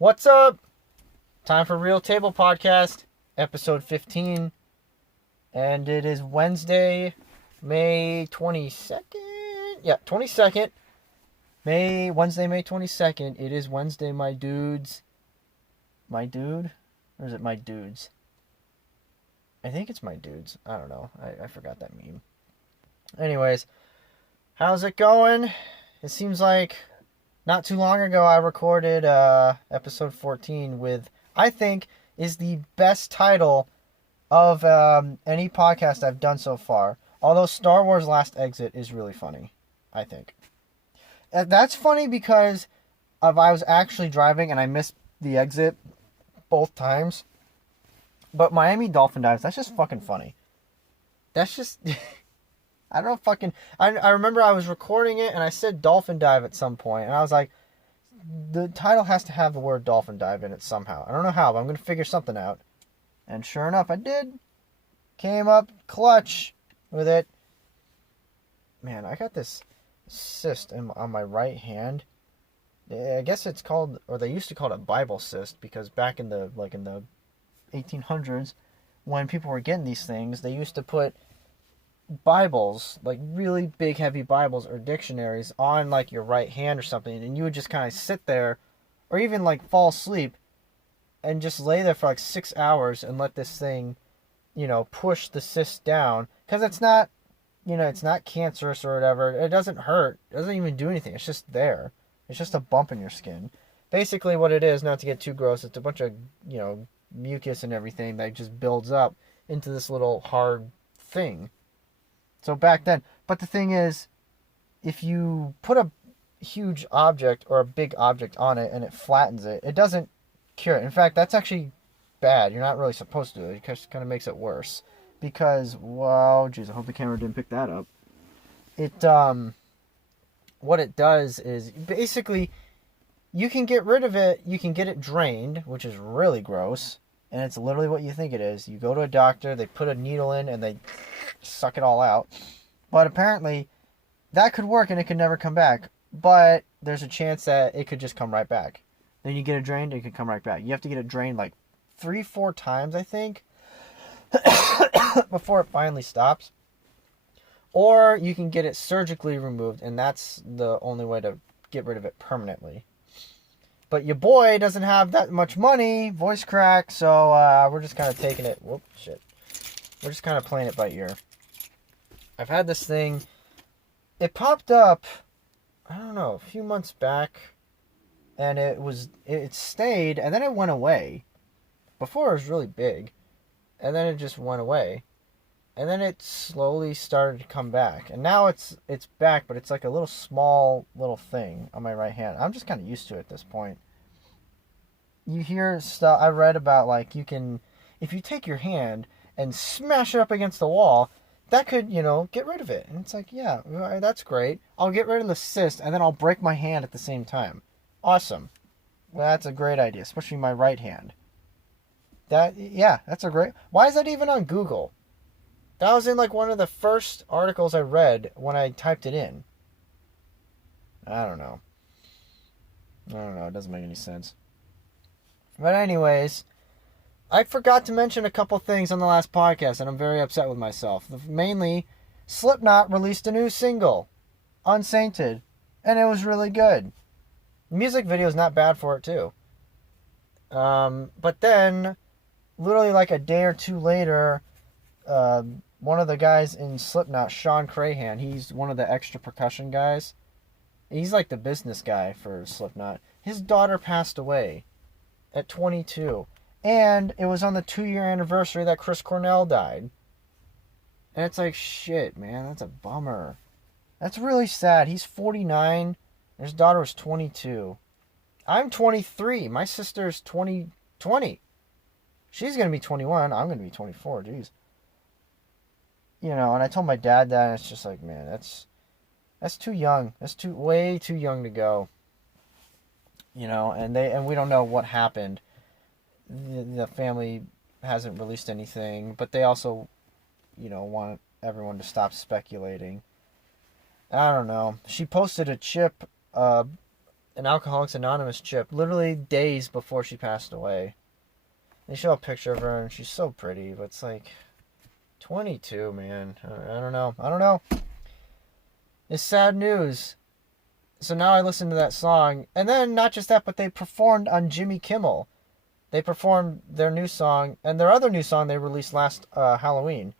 What's up? Time for Real Table Podcast, episode 15. And it is Wednesday, May 22nd. Yeah, 22nd. Wednesday, May 22nd. It is Wednesday, my dudes. My dude? Or is it my dudes? I think it's my dudes. I don't know. I forgot that meme. Anyways, how's it going? It seems like not too long ago I recorded episode 14 with, I think, is the best title of any podcast I've done so far. Although Star Wars Last Exit is really funny, I think. That's funny because I was actually driving and I missed the exit both times. But Miami Dolphin Dives, that's just fucking funny. That's just... I don't fucking... I remember I was recording it and I said Dolphin Dive at some point. And I was like, the title has to have the word Dolphin Dive in it somehow. I don't know how, but I'm going to figure something out. And sure enough, I did. Came up clutch with it. Man, I got this cyst on my right hand. I guess it's called, or they used to call it a Bible cyst, because back in the 1800s, when people were getting these things, they used to put Bibles, like really big heavy Bibles or dictionaries, on like your right hand or something, and you would just kind of sit there, or even like fall asleep, and just lay there for like 6 hours and let this thing, push the cyst down, because it's not, it's not cancerous or whatever. It doesn't hurt. It doesn't even do anything. It's just there. It's just a bump in your skin. Basically what it is, not to get too gross, it's a bunch of, mucus and everything that just builds up into this little hard thing. So back then, but the thing is, if you put a huge object or a big object on it and it flattens it, it doesn't cure it. In fact, that's actually bad. You're not really supposed to do it. It just kind of makes it worse. Because, wow, geez, I hope the camera didn't pick that up. What it does is, basically, you can get rid of it, you can get it drained, which is really gross, and it's literally what you think it is. You go to a doctor, they put a needle in, and they suck it all out. But apparently, that could work and it could never come back. But there's a chance that it could just come right back. Then you get it drained, it could come right back. You have to get it drained like 3-4 times, I think, before it finally stops. Or you can get it surgically removed, and that's the only way to get rid of it permanently. But your boy doesn't have that much money, voice crack, so we're just kind of taking it. Whoop, shit. We're just kind of playing it by ear. I've had this thing. It popped up, I don't know, a few months back, and it stayed, and then it went away. Before it was really big, and then it just went away. And then it slowly started to come back. And now it's back, but it's like a little small little thing on my right hand. I'm just kind of used to it at this point. You hear stuff, I read about, like, you can, if you take your hand and smash it up against the wall, that could, get rid of it. And it's like, yeah, that's great. I'll get rid of the cyst, and then I'll break my hand at the same time. Awesome. Well, that's a great idea, especially my right hand. That's a great, why is that even on Google? That was in like one of the first articles I read when I typed it in. I don't know. It doesn't make any sense. But anyways, I forgot to mention a couple things on the last podcast, and I'm very upset with myself. Mainly, Slipknot released a new single, Unsainted, and it was really good. The music video is not bad for it too. But then, literally like a day or two later, one of the guys in Slipknot, Sean Crahan, he's one of the extra percussion guys. He's like the business guy for Slipknot. His daughter passed away at 22. And it was on the 2-year anniversary that Chris Cornell died. And it's like, shit, man, that's a bummer. That's really sad. He's 49. His daughter was 22. I'm 23. My sister's 20. She's going to be 21. I'm going to be 24. Jeez. And I told my dad that, and it's just like, man, that's too young. That's way too young to go. And we don't know what happened. The family hasn't released anything, but they also, want everyone to stop speculating. I don't know. She posted a chip an Alcoholics Anonymous chip literally days before she passed away. They show a picture of her and she's so pretty, but it's like 22, man. I don't know. I don't know. It's sad news. So now I listen to that song, and then not just that, but they performed on Jimmy Kimmel. They performed their new song and their other new song they released last Halloween.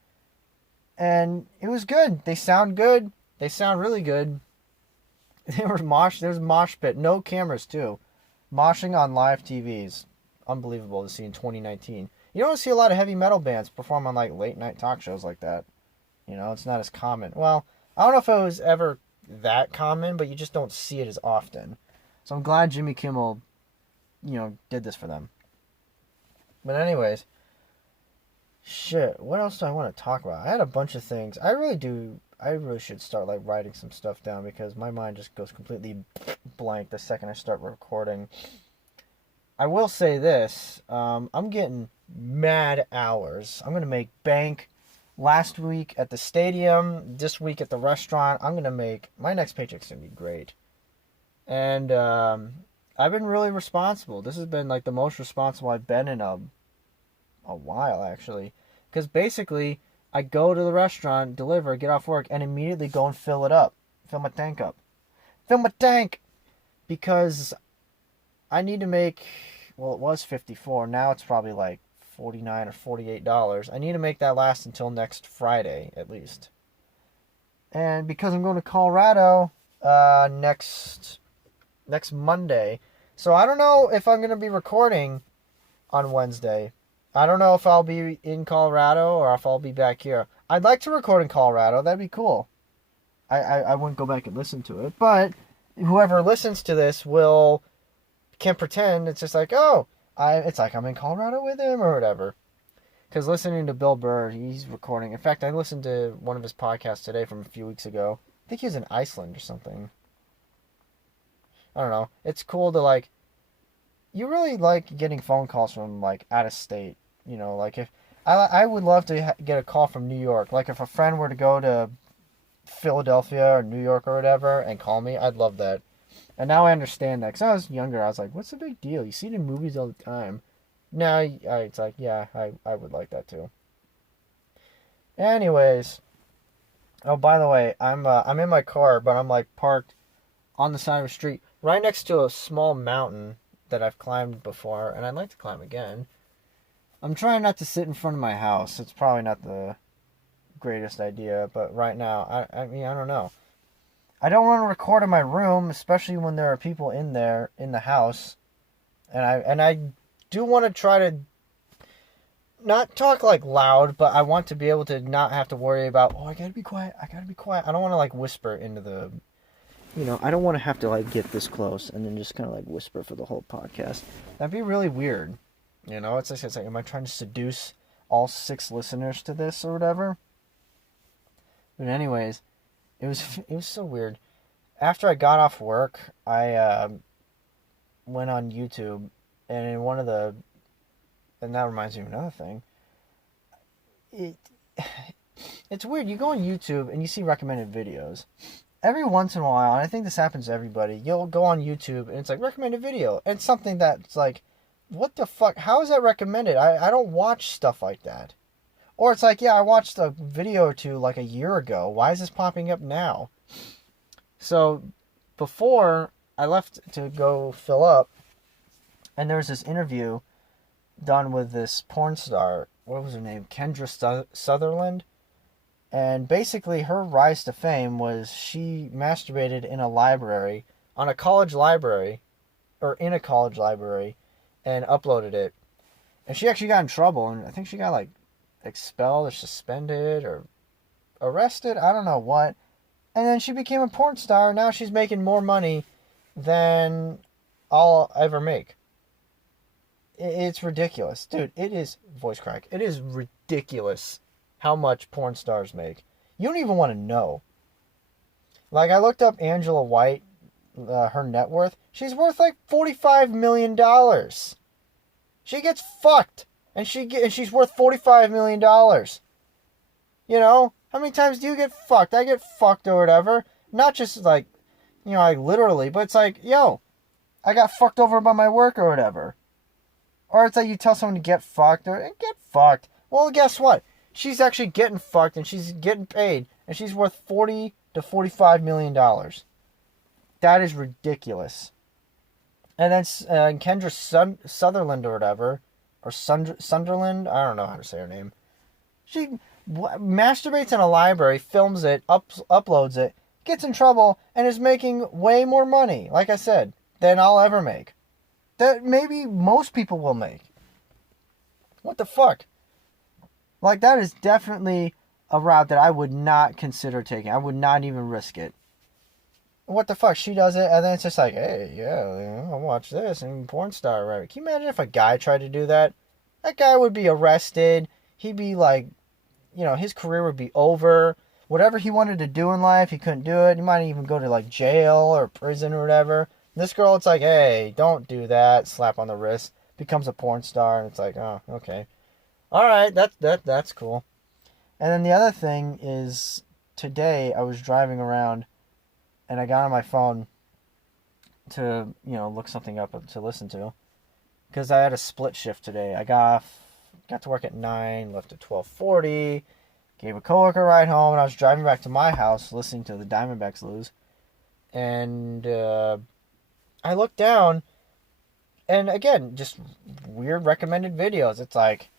And it was good. They sound good. They sound really good. There was a mosh pit. No cameras, too. Moshing on live TVs. Unbelievable to see in 2019. You don't see a lot of heavy metal bands perform on like late night talk shows like that. You know, it's not as common. Well, I don't know if it was ever that common, but you just don't see it as often. So I'm glad Jimmy Kimmel, did this for them. But anyways, shit, what else do I want to talk about? I had a bunch of things. I really should start like writing some stuff down because my mind just goes completely blank the second I start recording. I will say this, I'm getting mad hours. I'm going to make bank. Last week at the stadium, this week at the restaurant, my next paycheck's going to be great. And I've been really responsible. This has been like the most responsible I've been in a while, actually. Because basically, I go to the restaurant, deliver, get off work, and immediately go and fill it up. Fill my tank up. Fill my tank! Because I need to make, well, it was $54. Now it's probably like $49 or $48. I need to make that last until next Friday, at least. And because I'm going to Colorado next Monday, so I don't know if I'm going to be recording on Wednesday. I don't know if I'll be in Colorado or if I'll be back here. I'd like to record in Colorado. That'd be cool. I wouldn't go back and listen to it, but whoever listens to this can pretend it's just like, it's like I'm in Colorado with him or whatever. Because listening to Bill Burr, he's recording. In fact, I listened to one of his podcasts today from a few weeks ago. I think he was in Iceland or something. I don't know. It's cool to like, you really like getting phone calls from like out of state. You know, like if I would love to get a call from New York. Like if a friend were to go to Philadelphia or New York or whatever and call me, I'd love that. And now I understand that. Because I was younger, I was like, what's the big deal? You see it in movies all the time. Now it's like, yeah, I would like that too. Anyways. Oh, by the way, I'm in my car, but I'm like parked on the side of the street right next to a small mountain that I've climbed before, and I'd like to climb again. I'm trying not to sit in front of my house. It's probably not the greatest idea, but right now, I mean, I don't know. I don't want to record in my room, especially when there are people in there, in the house. And I do want to try to not talk like loud, but I want to be able to not have to worry about, I gotta be quiet. I don't want to like whisper into the, I don't want to have to like get this close and then just kind of like whisper for the whole podcast. That'd be really weird. It's like, am I trying to seduce all 6 listeners to this or whatever? But anyways, it was so weird. After I got off work, I went on YouTube, and in and that reminds me of another thing. It's weird. You go on YouTube and you see recommended videos. Every once in a while, and I think this happens to everybody, you'll go on YouTube and it's like recommended video. And it's something that's like, what the fuck? How is that recommended? I don't watch stuff like that. Or it's like, yeah, I watched a video or two like a year ago. Why is this popping up now? So before I left to go fill up, and there was this interview done with this porn star. What was her name? Kendra Sutherland. And basically her rise to fame was she masturbated in a library, on a college library, or in a college library, and uploaded it. And she actually got in trouble, and I think she got like expelled or suspended or arrested. I don't know what. And then she became a porn star. Now she's making more money than I'll ever make. It's ridiculous. Dude, it is voice crack. It is ridiculous how much porn stars make. You don't even want to know. Like, I looked up Angela White, her net worth. She's worth like $45 million. She gets fucked. And she's worth $45 million. How many times do you get fucked? I get fucked or whatever. Not just like, like literally, but it's like, I got fucked over by my work or whatever. Or it's like you tell someone to get fucked or get fucked. Well, guess what? She's actually getting fucked and she's getting paid. And she's worth $40 to $45 million. That is ridiculous. And then Kendra Sutherland or whatever, or Sunderland, I don't know how to say her name. She masturbates in a library, films it, uploads it, gets in trouble, and is making way more money, like I said, than I'll ever make. That maybe most people will make. What the fuck? Like, that is definitely a route that I would not consider taking. I would not even risk it. What the fuck? She does it, and then it's just like, hey, yeah, I'll watch this, and porn star, right? Can you imagine if a guy tried to do that? That guy would be arrested. He'd be like, his career would be over. Whatever he wanted to do in life, he couldn't do it. He might even go to like jail or prison or whatever. This girl, it's like, hey, don't do that. Slap on the wrist. Becomes a porn star, and it's like, oh, okay. All right, that's cool. And then the other thing is, today I was driving around, and I got on my phone to, look something up to listen to. Because I had a split shift today. I got to work at 9, left at 12:40, gave a coworker a ride home, and I was driving back to my house listening to the Diamondbacks lose. And I looked down, and again, just weird recommended videos. It's like,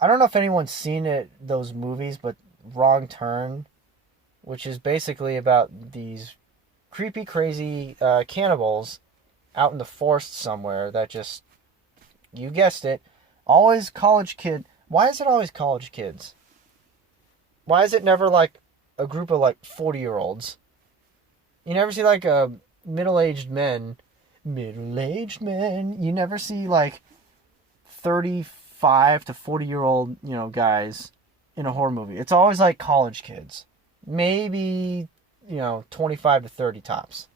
I don't know if anyone's seen those movies, but Wrong Turn, which is basically about these creepy, crazy cannibals out in the forest somewhere that just, you guessed it, always college kid. Why is it always college kids? Why is it never like a group of like 40-year-olds? You never see like a middle-aged men. You never see like 35 to 40-year-old, guys in a horror movie. It's always like college kids. Maybe, 25 to 30 tops.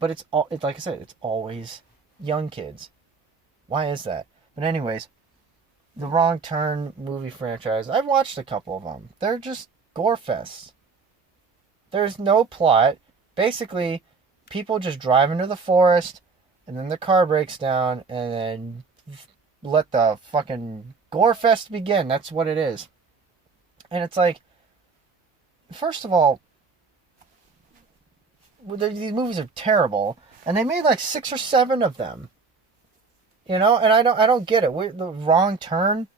But it's like I said, it's always young kids. Why is that? But anyways, the Wrong Turn movie franchise, I've watched a couple of them. They're just gore fests. There's no plot. Basically, people just drive into the forest, and then the car breaks down, and then let the fucking gore fest begin. That's what it is. And it's like, first of all, these movies are terrible, and they made like 6 or 7 of them. And I don't get it. The Wrong Turn?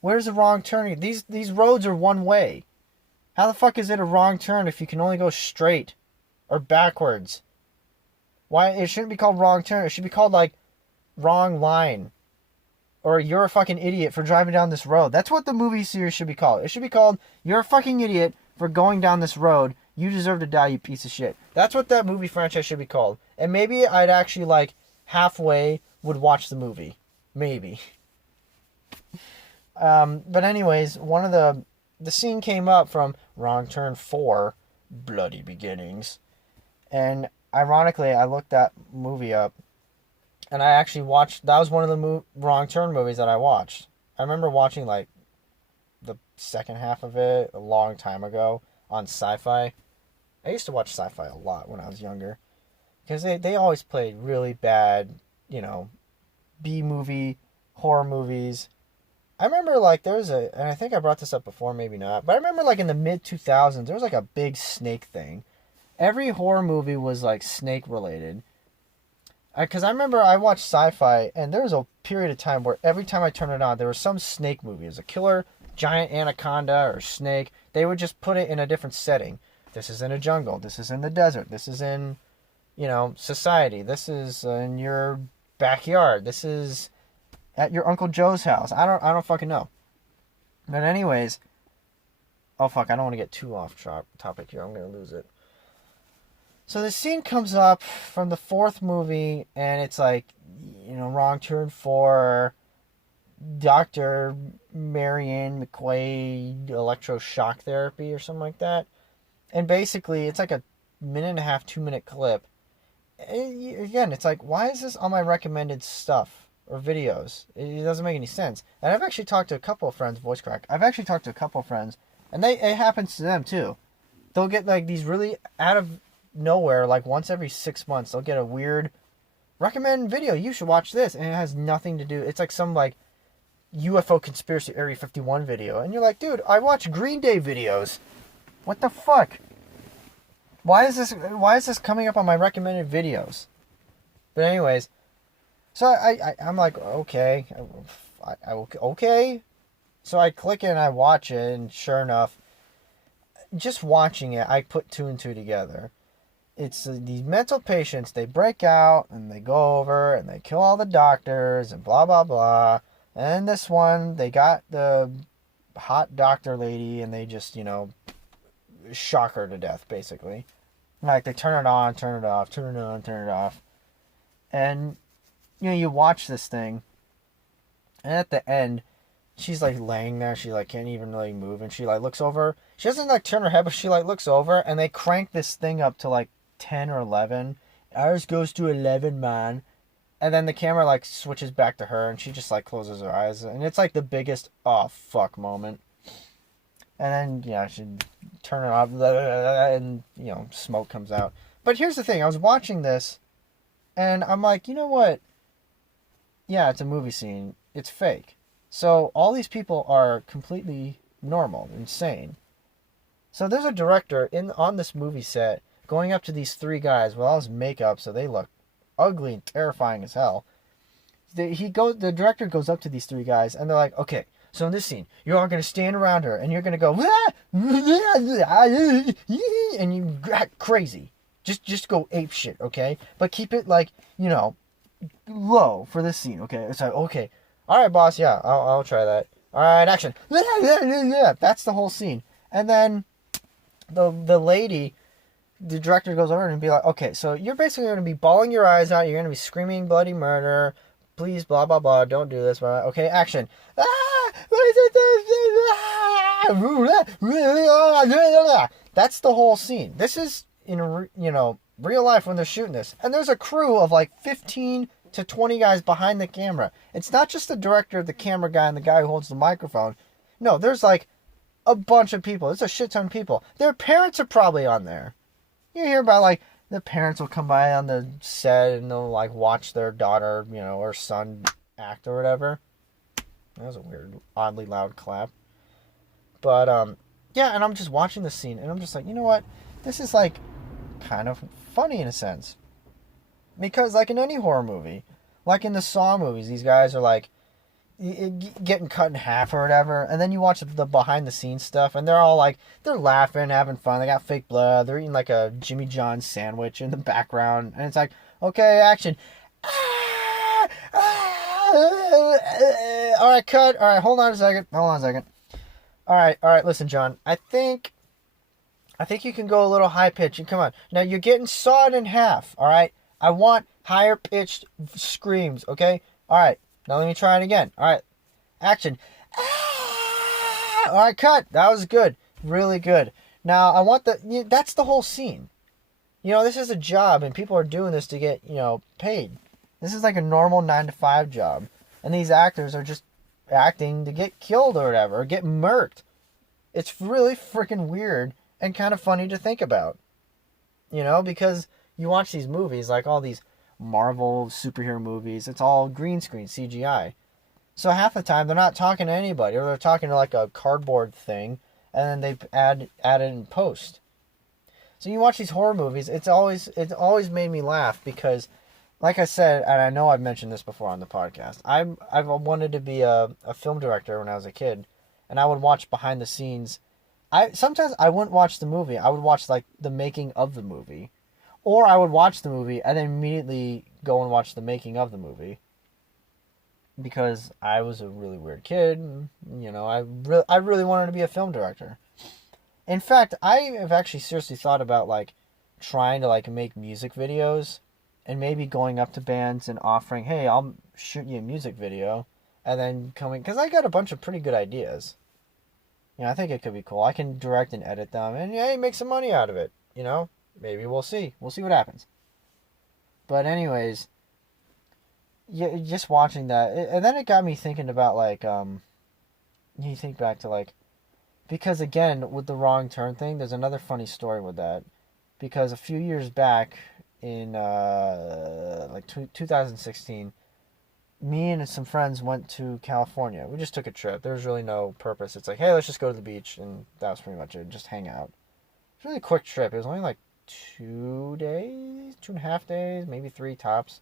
Where's the wrong turning? These roads are one way. How the fuck is it a wrong turn if you can only go straight or backwards? Why it shouldn't be called Wrong Turn. It should be called like Wrong Line. Or You're a Fucking Idiot for Driving Down This Road. That's what the movie series should be called. It should be called You're a Fucking Idiot for Going Down This Road. You Deserve to Die, you piece of shit. That's what that movie franchise should be called. And maybe I'd actually like halfway would watch the movie. Maybe. But anyways, one of the scene came up from Wrong Turn 4, Bloody Beginnings. And ironically, I looked that movie up, and I actually watched, that was one of the Wrong Turn movies that I watched. I remember watching like the second half of it a long time ago on Sci-Fi. I used to watch Sci-Fi a lot when I was younger, because they always played really bad, B-movie horror movies. I remember like there was and I think I brought this up before, maybe not, but I remember like in the mid-2000s there was like a big snake thing. Every horror movie was like snake related. Because I remember I watched Sci-Fi, and there was a period of time where every time I turned it on, there was some snake movie. It was a killer giant anaconda or snake. They would just put it in a different setting. This is in a jungle. This is in the desert. This is in, society. This is in your backyard. This is at your Uncle Joe's house. I don't fucking know. But anyways, oh fuck, I don't want to get too off topic here. I'm going to lose it. So the scene comes up from the 4th movie, and it's like, Wrong Turn 4, Dr. Marianne McQuaid electroshock therapy or something like that. And basically, it's like a 1.5-minute, 2-minute clip. And again, it's like, why is this on my recommended stuff or videos? It doesn't make any sense. And I've actually talked to a couple of friends, voice crack. I've actually talked to a couple of friends, and it happens to them too. They'll get like these really out of nowhere, like once every 6 months, they'll get a weird recommend video. You should watch this. And it has nothing to do. It's like some like UFO conspiracy Area 51 video. And you're like, dude, I watch Green Day videos. What the fuck? Why is this coming up on my recommended videos? But anyways, so I'm like, okay. Okay. So I click it and I watch it, and sure enough, just watching it, I put two and two together. It's these mental patients, they break out and they go over and they kill all the doctors and blah, blah, blah. And this one, they got the hot doctor lady and they just, shock her to death, basically. Like, they turn it on, turn it off, turn it on, turn it off. And, you watch this thing. And at the end, she's, like, laying there. She, like, can't even really move. And she, like, looks over. She doesn't, like, turn her head, but she, like, looks over. And they crank this thing up to, like, 10 or 11. Ours goes to 11, man. And then the camera, like, switches back to her. And she just, like, closes her eyes. And it's, like, the biggest, oh, fuck moment. And then, she turn it off. And, smoke comes out. But here's the thing. I was watching this. And I'm like, you know what? Yeah, it's a movie scene. It's fake. So all these people are completely normal, insane. So there's a director on this movie set going up to these three guys with all his makeup, so they look ugly and terrifying as hell. The director goes up to these three guys, and they're like, okay, so in this scene, you're all going to stand around her, and you're going to go, and you act crazy. Just go ape shit, okay? But keep it, like, low for this scene, okay? It's like, okay, all right, boss, yeah, I'll try that. All right, action. That's the whole scene. And then the lady, the director goes over and be like, okay, so you're basically going to be bawling your eyes out. You're going to be screaming bloody murder. Please, blah, blah, blah. Don't do this. Blah. Okay, action. That's the whole scene. This is in, real life when they're shooting this. And there's a crew of like 15 to 20 guys behind the camera. It's not just the director, the camera guy, and the guy who holds the microphone. No, there's like a bunch of people. There's a shit ton of people. Their parents are probably on there. You hear about, like, the parents will come by on the set and they'll, like, watch their daughter, or son act or whatever. That was a weird, oddly loud clap. But, yeah, and I'm just watching the scene and I'm just like, you know what? This is, like, kind of funny in a sense. Because, like, in any horror movie, like in the Saw movies, these guys are, like, getting cut in half or whatever, and then you watch the behind the scenes stuff and they're all like, they're laughing, having fun, they got fake blood, they're eating like a Jimmy John's sandwich in the background, and it's like, okay, action. Alright, cut. Alright, hold on a second. Alright, listen, John, I think you can go a little high pitch, and come on, now you're getting sawed in half. Alright, I want higher pitched screams. Okay, alright, now let me try it again. Alright, action. Alright, cut. That was good. Really good. Now, I want that's the whole scene. This is a job, and people are doing this to get, paid. This is like a normal 9-to-5 job. And these actors are just acting to get killed or whatever, or get murked. It's really freaking weird and kind of funny to think about. Because you watch these movies, like all these Marvel superhero movies, it's all green screen CGI. So half the time they're not talking to anybody, or they're talking to like a cardboard thing, and then they add it in post. So you watch these horror movies, it's always made me laugh because, like I said, and I know I've mentioned this before on the podcast, I've wanted to be a film director when I was a kid, and I would watch behind the scenes. Sometimes I wouldn't watch the movie, I would watch like the making of the movie. Or I would watch the movie and then immediately go and watch the making of the movie. Because I was a really weird kid. I really wanted to be a film director. In fact, I have actually seriously thought about, like, trying to, like, make music videos. And maybe going up to bands and offering, hey, I'll shoot you a music video. And then coming, because I got a bunch of pretty good ideas. I think it could be cool. I can direct and edit them. And, hey, make some money out of it, Maybe we'll see. We'll see what happens. But anyways, yeah, just watching that, and then it got me thinking about, like, you think back to, like, because again, with the Wrong Turn thing, there's another funny story with that. Because a few years back, in 2016. Me and some friends went to California. We just took a trip. There was really no purpose. It's like, hey, let's just go to the beach, and that was pretty much it. Just hang out. It was a really quick trip. It was only like 2 days, 2.5 days, maybe 3 tops.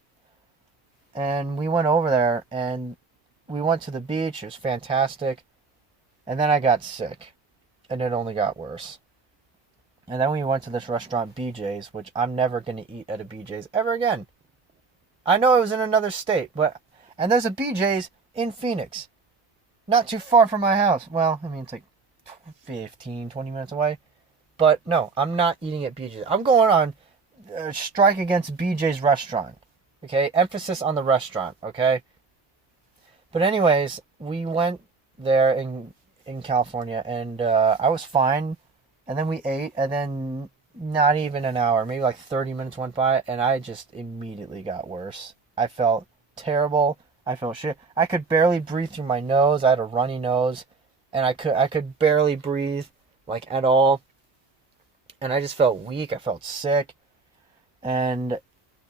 And we went over there, and we went to the beach. It was fantastic. And then I got sick, and it only got worse. And then we went to this restaurant, BJ's, which I'm never going to eat at a BJ's ever again. I know it was in another state, and there's a BJ's in Phoenix, not too far from my house. Well, I mean, it's like 15, 20 minutes away. But no, I'm not eating at BJ's. I'm going on a strike against BJ's restaurant. Okay? Emphasis on the restaurant, okay? But anyways, we went there in California, and I was fine. And then we ate, and then not even an hour, maybe like 30 minutes went by, and I just immediately got worse. I felt terrible. I felt shit. I could barely breathe through my nose. I had a runny nose, and I could barely breathe, like, at all. And I just felt weak. I felt sick. And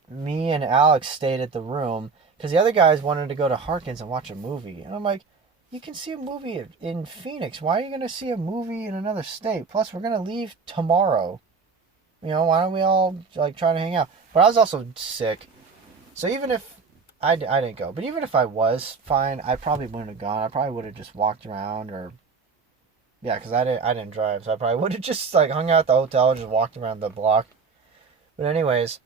me and Alex stayed at the room, because the other guys wanted to go to Harkins and watch a movie. And I'm like, you can see a movie in Phoenix. Why are you going to see a movie in another state? Plus, we're going to leave tomorrow. You know, why don't we all, like, try to hang out? But I was also sick. So even if I didn't go. But even if I was fine, I probably wouldn't have gone. I probably would have just walked around or... Yeah, because I didn't drive. So I probably would have just, like, hung out at the hotel and just walked around the block. But anyways...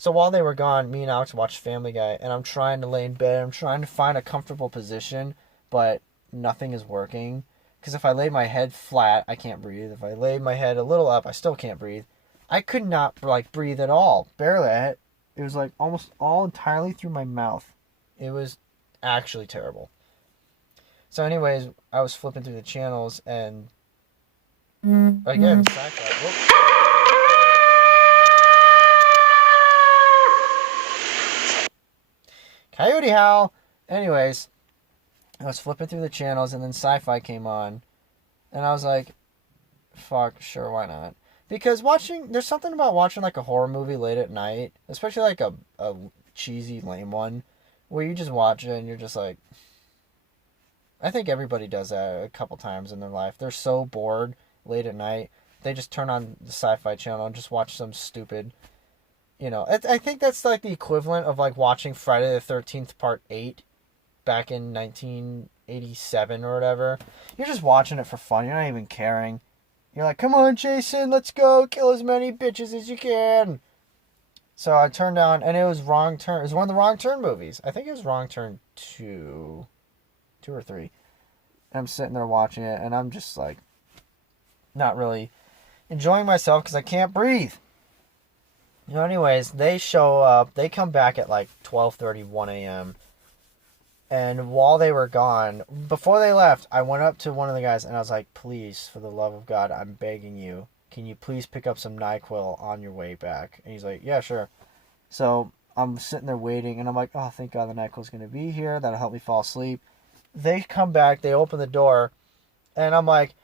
So while they were gone, me and Alex watched Family Guy. And I'm trying to lay in bed. I'm trying to find a comfortable position. But nothing is working. Because if I lay my head flat, I can't breathe. If I lay my head a little up, I still can't breathe. I could not, like, breathe at all. Barely. It was, like, almost all entirely through my mouth. It was actually terrible. So anyways, I was flipping through the channels, and again, sci-fi. Coyote howl! Anyways, I was flipping through the channels, and then Sci-Fi came on. And I was like, fuck, sure, why not? Because there's something about watching, like, a horror movie late at night, especially, like, a cheesy, lame one, where you just watch it and you're just like... I think everybody does that a couple times in their life. They're so bored late at night, they just turn on the Sci-Fi channel and just watch some stupid... You know, I think that's, like, the equivalent of, like, watching Friday the 13th Part 8 back in 1987 or whatever. You're just watching it for fun. You're not even caring. You're like, come on, Jason, let's go. Kill as many bitches as you can. So I turned on, and it was Wrong Turn. It was one of the Wrong Turn movies. I think it was Wrong Turn 2 or 3. And I'm sitting there watching it, and I'm just, like, not really enjoying myself because I can't breathe. You know, anyways, they show up. They come back at, like, 12:30, 1 a.m., and while they were gone, before they left, I went up to one of the guys and I was like, please, for the love of God, I'm begging you, can you please pick up some NyQuil on your way back? And he's like, yeah, sure. So I'm sitting there waiting, and I'm like, oh, thank God the NyQuil's going to be here. That'll help me fall asleep. They come back, they open the door, and I'm like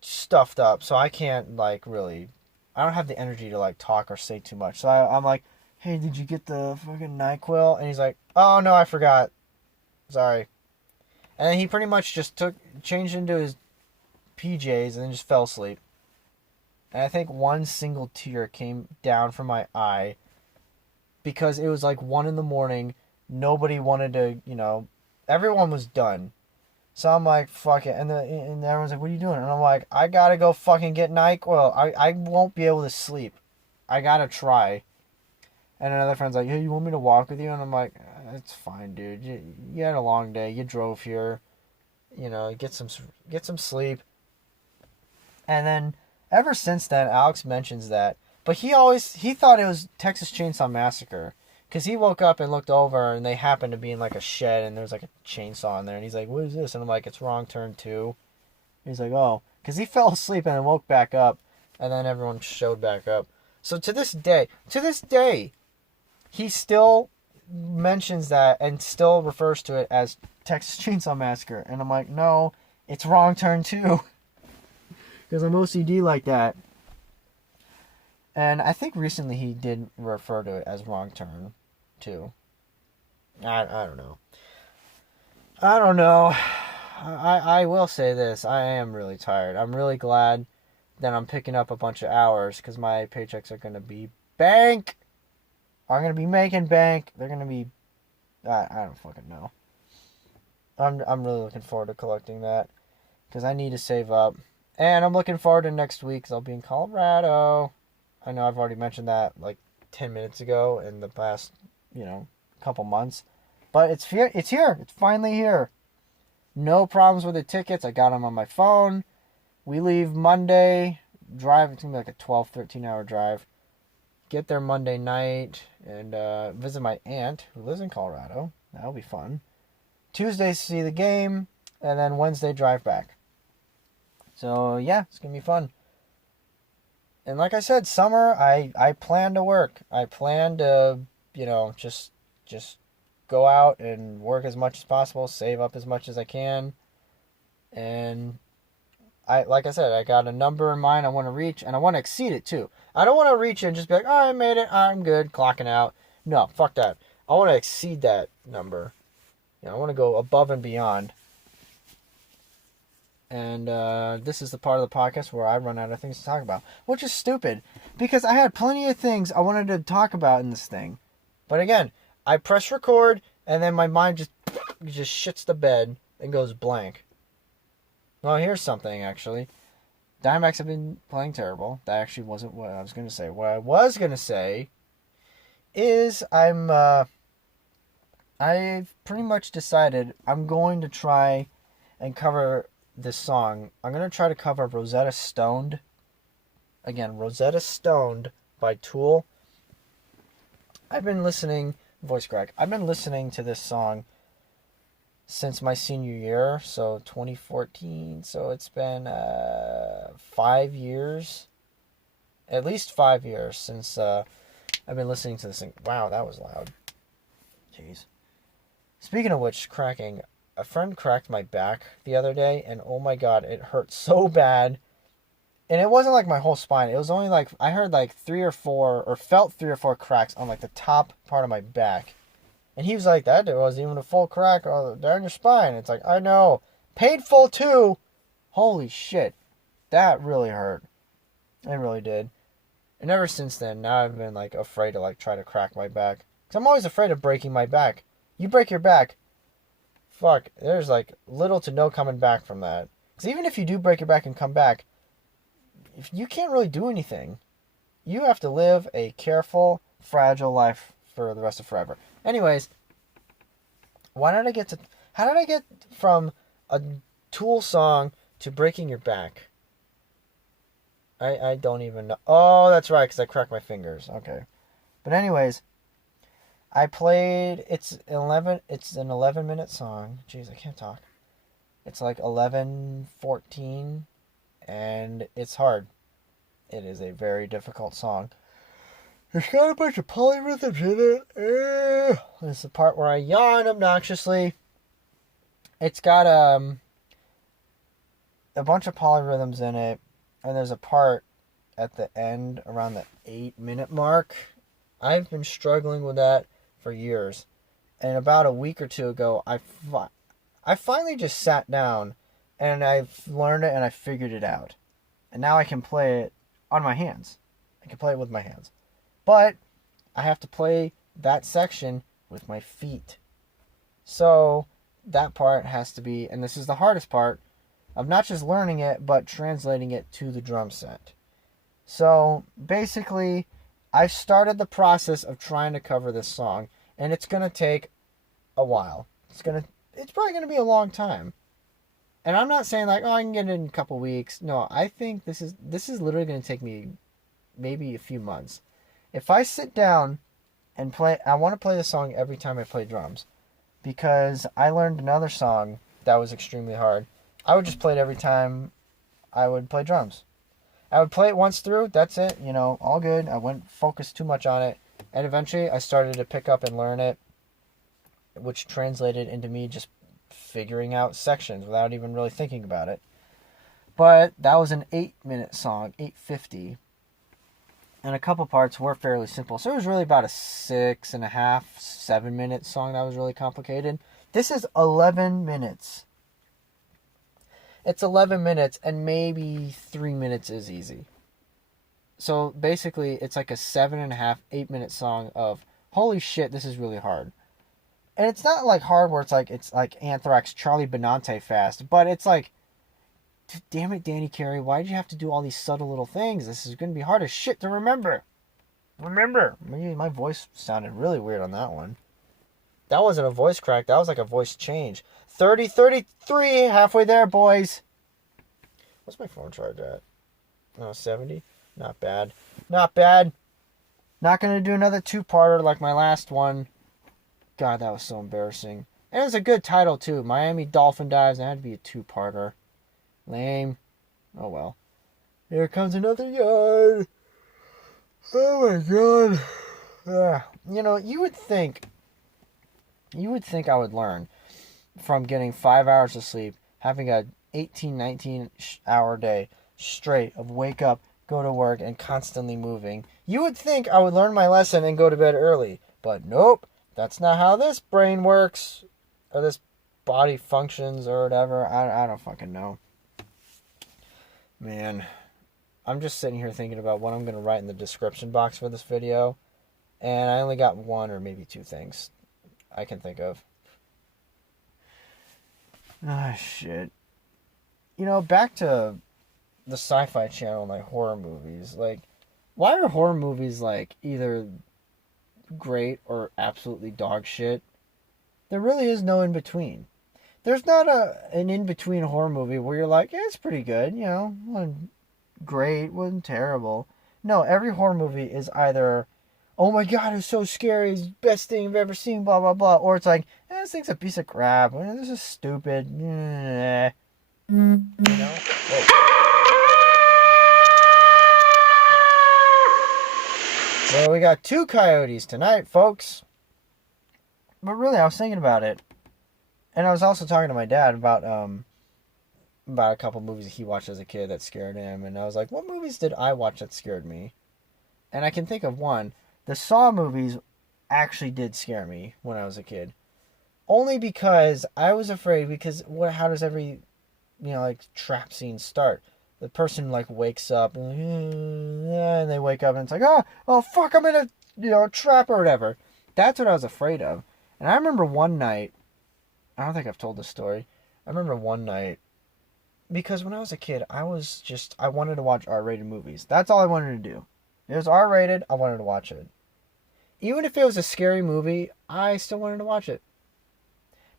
stuffed up, so I can't, like, really, I don't have the energy to, like, talk or say too much. So I'm like, hey, did you get the fucking NyQuil? And he's like, oh, no, I forgot. Sorry. And then he pretty much just changed into his PJs and then just fell asleep. And I think one single tear came down from my eye because it was like 1 a.m. Nobody wanted to, you know, everyone was done. So I'm like, fuck it. And everyone's like, what are you doing? And I'm like, I gotta go fucking get NyQuil. I won't be able to sleep. I gotta try. And another friend's like, hey, you want me to walk with you? And I'm like, it's fine, dude. You had a long day. You drove here. You know, get some sleep. And then, ever since then, Alex mentions that. But he thought it was Texas Chainsaw Massacre. Because he woke up and looked over, and they happened to be in, like, a shed, and there was, like, a chainsaw in there. And he's like, what is this? And I'm like, it's Wrong Turn 2. He's like, oh. Because he fell asleep and then woke back up. And then everyone showed back up. So to this day, he still mentions that and still refers to it as Texas Chainsaw Massacre. And I'm like, no, it's Wrong Turn 2. Because I'm OCD like that. And I think recently he did refer to it as Wrong Turn, too. I don't know. I don't know. I will say this. I am really tired. I'm really glad that I'm picking up a bunch of hours because my paychecks are going to be bank. I'm going to be making bank. They're going to be... I don't fucking know. I'm really looking forward to collecting that because I need to save up. And I'm looking forward to next week because I'll be in Colorado. I know I've already mentioned that like 10 minutes ago in the past, couple months. But it's here. It's here. It's finally here. No problems with the tickets. I got them on my phone. We leave Monday. Drive. It's going to be like a 12, 13-hour drive. Get there Monday night and visit my aunt who lives in Colorado. That'll be fun. Tuesday, see the game. And then Wednesday, drive back. So, yeah, it's going to be fun. And like I said, summer, I plan to work. I plan to, just go out and work as much as possible, save up as much as I can. And like I said, I got a number in mind I want to reach, and I want to exceed it too. I don't want to reach it and just be like, oh, I made it, I'm good, clocking out. No, fuck that. I want to exceed that number. I want to go above and beyond. And this is the part of the podcast where I run out of things to talk about, which is stupid because I had plenty of things I wanted to talk about in this thing. But again, I press record and then my mind just shits the bed and goes blank. Well, here's something actually. Diamondbacks have been playing terrible. That actually wasn't what I was going to say. What I was going to say is I've pretty much decided I'm going to try and cover this song. I'm going to try to cover Rosetta Stoned. Again, Rosetta Stoned by Tool. I've been listening to this song since my senior year, so 2014. So it's been 5 years, at least 5 years since I've been listening to this thing. Wow, that was loud. Jeez. Speaking of which, cracking, a friend cracked my back the other day, and oh my god, it hurt so bad. And it wasn't like my whole spine. It was only like, I heard like 3 or 4, or felt 3 or 4 cracks on like the top part of my back. And he was like, that wasn't even a full crack down your spine. It's like, I know. Paid full too. Holy shit. That really hurt. It really did. And ever since then, now I've been like afraid to like try to crack my back. Because I'm always afraid of breaking my back. You break your back, fuck, there's like little to no coming back from that. Because even if you do break your back and come back, you can't really do anything. You have to live a careful, fragile life for the rest of forever. Anyways, how did I get from a Tool song to breaking your back? I don't even know. Oh, that's right, because I cracked my fingers. Okay. But anyways, I played, it's an 11-minute song. Jeez, I can't talk. It's like 11:14, and it's hard. It is a very difficult song. It's got a bunch of polyrhythms in it. This is the part where I yawn obnoxiously. It's got a bunch of polyrhythms in it, and there's a part at the end around the 8-minute mark. I've been struggling with that for years. And about a week or two ago, I finally just sat down and I've learned it and I figured it out. And now I can play it on my hands. I can play it with my hands. But I have to play that section with my feet. So that part has to be, and this is the hardest part, of not just learning it, but translating it to the drum set. So basically, I've started the process of trying to cover this song, and it's going to take a while. It's probably going to be a long time. And I'm not saying like, oh, I can get it in a couple weeks. No, I think this is literally going to take me maybe a few months. If I sit down and play, I want to play the song every time I play drums, because I learned another song that was extremely hard. I would just play it every time I would play drums. I would play it once through, that's it, all good. I wouldn't focus too much on it. And eventually I started to pick up and learn it, which translated into me just figuring out sections without even really thinking about it. But that was an 8-minute song, 8:50. and a couple parts were fairly simple. So it was really about a 6.5, 7 minute song that was really complicated. This is 11 minutes. It's 11 minutes, and maybe 3 minutes is easy. So basically, it's like a 7.5, 8 minute song of, holy shit, this is really hard. And it's not like hard where it's like Anthrax, Charlie Benante fast, but it's like, damn it, Danny Carey, why did you have to do all these subtle little things? This is going to be hard as shit to remember. Maybe my voice sounded really weird on that one. That wasn't a voice crack, that was like a voice change. 30:33, halfway there, boys. What's my phone charge at? Oh, 70? Not bad. Not bad. Not going to do another two-parter like my last one. God, that was so embarrassing. And it was a good title, too. Miami Dolphin Dives. That had to be a two-parter. Lame. Oh, well. Here comes another yard. Oh, my God. You know, you would think I would learn from getting 5 hours of sleep, having a 18, 19 hour day straight of wake up, go to work, and constantly moving. You would think I would learn my lesson and go to bed early. But nope, that's not how this brain works. Or this body functions or whatever. I don't fucking know. Man, I'm just sitting here thinking about what I'm going to write in the description box for this video. And I only got one or maybe two things I can think of. Ah, shit. You know, back to the Sci-Fi Channel and like horror movies. Like, why are horror movies like either great or absolutely dog shit? There really is no in between. There's not an in between horror movie where you're like, yeah, it's pretty good, you know, wasn't great, wasn't terrible. No, every horror movie is either, oh my god, it's so scary, it's the best thing I've ever seen, blah blah blah, or it's like, this thing's a piece of crap, this is stupid. You know? So we got 2 coyotes tonight, folks. But really, I was thinking about it, and I was also talking to my dad about a couple movies he watched as a kid that scared him, and I was like, what movies did I watch that scared me? And I can think of one. The Saw movies actually did scare me when I was a kid. Only because I was afraid, because how does every, like, trap scene start? The person, like, wakes up, and they wake up, and it's like, oh fuck, I'm in a, trap or whatever. That's what I was afraid of. And I remember one night, I don't think I've told this story. I remember one night, because when I was a kid, I wanted to watch R-rated movies. That's all I wanted to do. It was R-rated, I wanted to watch it. Even if it was a scary movie, I still wanted to watch it.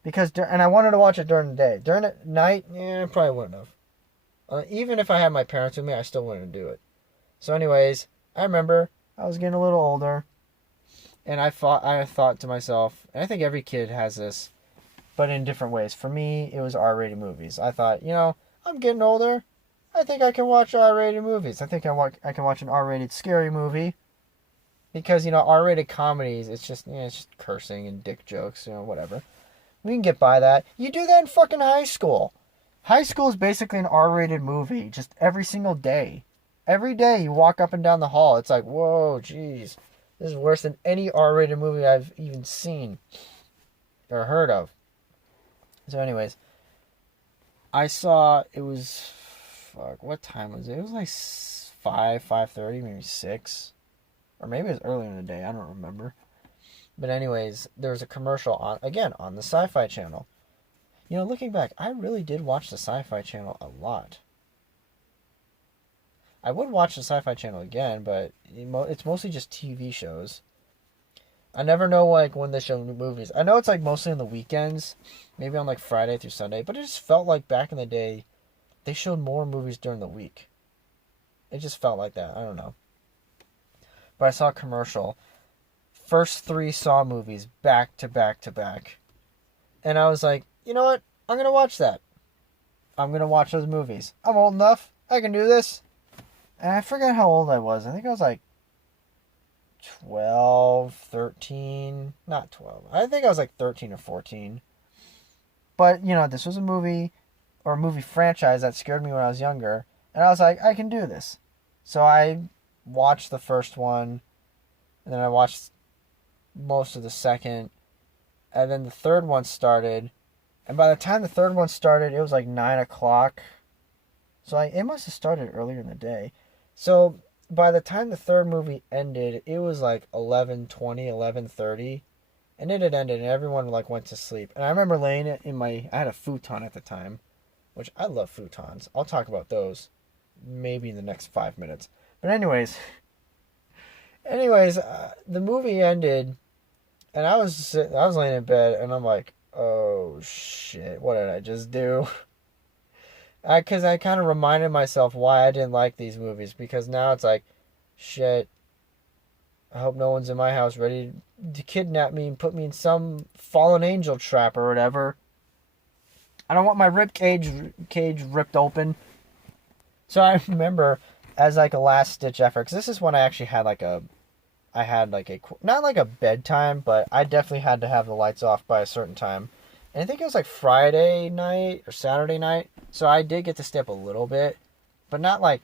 And I wanted to watch it during the day. During the night, I probably wouldn't have. Even if I had my parents with me, I still wouldn't do it. So anyways, I remember I was getting a little older, and I thought to myself, and I think every kid has this, but in different ways. For me, it was R-rated movies. I thought, I'm getting older. I think I can watch R-rated movies. I think I can watch an R-rated scary movie. Because, R-rated comedies, it's just cursing and dick jokes, whatever. We can get by that. You do that in fucking high school. High school is basically an R-rated movie, just every single day. Every day you walk up and down the hall, it's like, whoa, jeez. This is worse than any R-rated movie I've even seen or heard of. So anyways, I saw, it was, what time was it? It was like 5:30, maybe 6. Or maybe it was earlier in the day, I don't remember. But anyways, there was a commercial on the Sci-Fi Channel. Looking back, I really did watch the Sci-Fi Channel a lot. I would watch the Sci-Fi Channel again, but it's mostly just TV shows. I never know, when they show new movies. I know it's, mostly on the weekends. Maybe on, Friday through Sunday. But it just felt like back in the day, they showed more movies during the week. It just felt like that. I don't know. But I saw a commercial. First 3 Saw movies back to back to back. And I was like, you know what? I'm going to watch that. I'm going to watch those movies. I'm old enough. I can do this. And I forget how old I was. I think I was 12, 13. Not 12. I think I was 13 or 14. But, this was a movie or a movie franchise that scared me when I was younger. And I was like, I can do this. So I watched the first one, and then I watched most of the second, and then the third one started. And by the time the third one started, it was like 9 o'clock. So it must have started earlier in the day. So by the time the third movie ended, it was like 11:20, 11:30, and it had ended, and everyone like went to sleep. And I remember laying it in my. I had a futon at the time, which I love futons. I'll talk about those maybe in the next 5 minutes. But the movie ended, and I was laying in bed, and I'm like, oh shit, what did I just do? Because I kind of reminded myself why I didn't like these movies, because now it's like, shit, I hope no one's in my house ready to kidnap me and put me in some fallen angel trap or whatever. I don't want my rib cage ripped open. So I remember, as like a last ditch effort, because this is when I actually had not like a bedtime, but I definitely had to have the lights off by a certain time. And I think it was like Friday night or Saturday night. So I did get to stay up a little bit, but not like